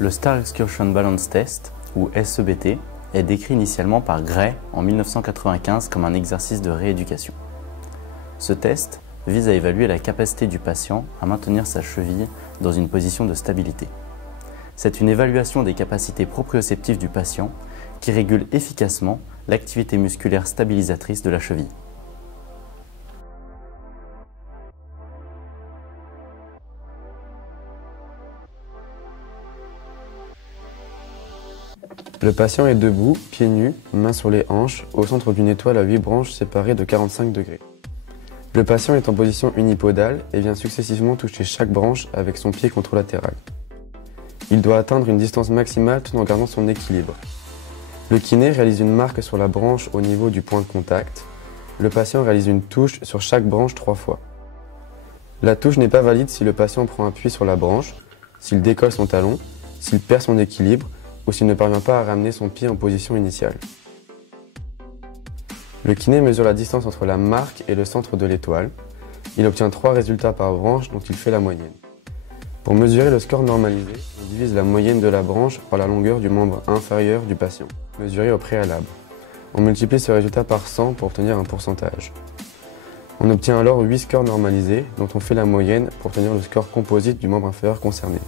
Le Star Excursion Balance Test, ou SEBT, est décrit initialement par Gray en 1995 comme un exercice de rééducation. Ce test vise à évaluer la capacité du patient à maintenir sa cheville dans une position de stabilité. C'est une évaluation des capacités proprioceptives du patient qui régule efficacement l'activité musculaire stabilisatrice de la cheville. Le patient est debout, pieds nus, mains sur les hanches, au centre d'une étoile à 8 branches séparées de 45 degrés. Le patient est en position unipodale et vient successivement toucher chaque branche avec son pied contralatéral. Il doit atteindre une distance maximale tout en gardant son équilibre. Le kiné réalise une marque sur la branche au niveau du point de contact. Le patient réalise une touche sur chaque branche 3 fois. La touche n'est pas valide si le patient prend appui sur la branche, s'il décolle son talon, s'il perd son équilibre ou s'il ne parvient pas à ramener son pied en position initiale. Le kiné mesure la distance entre la marque et le centre de l'étoile. Il obtient 3 résultats par branche dont il fait la moyenne. Pour mesurer le score normalisé, on divise la moyenne de la branche par la longueur du membre inférieur du patient, mesuré au préalable. On multiplie ce résultat par 100 pour obtenir un pourcentage. On obtient alors 8 scores normalisés dont on fait la moyenne pour obtenir le score composite du membre inférieur concerné.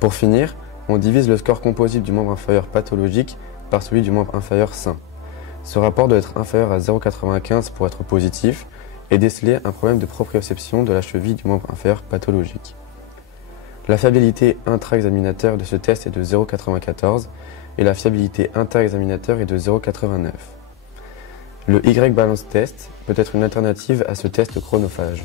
Pour finir, on divise le score composite du membre inférieur pathologique par celui du membre inférieur sain. Ce rapport doit être inférieur à 0,95 pour être positif et déceler un problème de proprioception de la cheville du membre inférieur pathologique. La fiabilité intra-examinateur de ce test est de 0,94 et la fiabilité inter-examinateur est de 0,89. Le Y-Balance Test peut être une alternative à ce test chronophage.